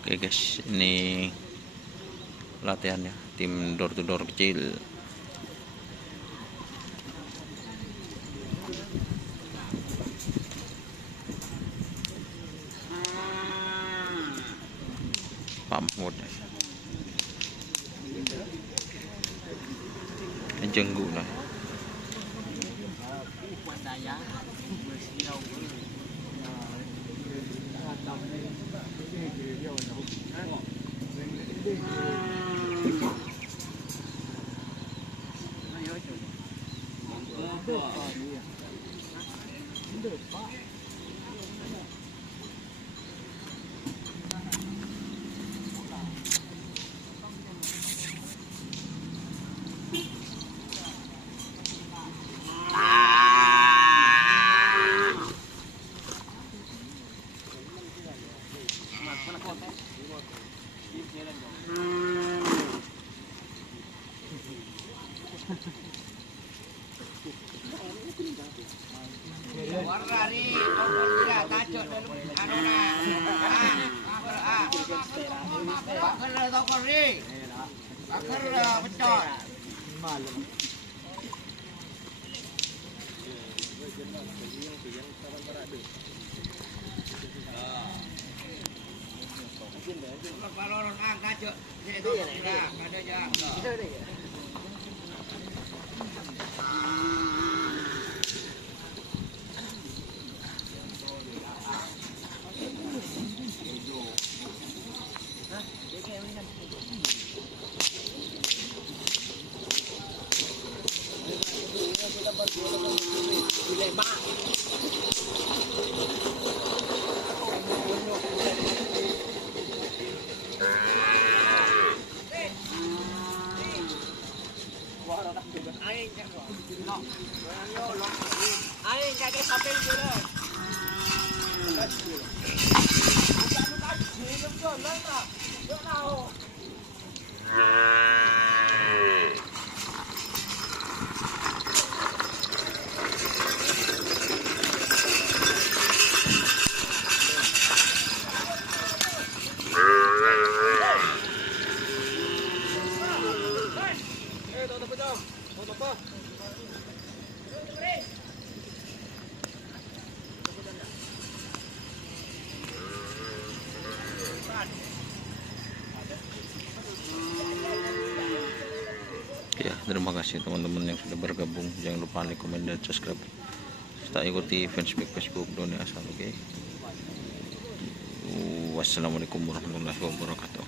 Oke guys, ini latihannya tim door to door kecil. Pak Mahmud jenggu lah. Ya, terima kasih teman-teman yang sudah bergabung. Jangan lupa like, komen, dan subscribe. Serta ikuti fanspage Facebook Doni Asal. Oke. Wassalamualaikum warahmatullahi wabarakatuh.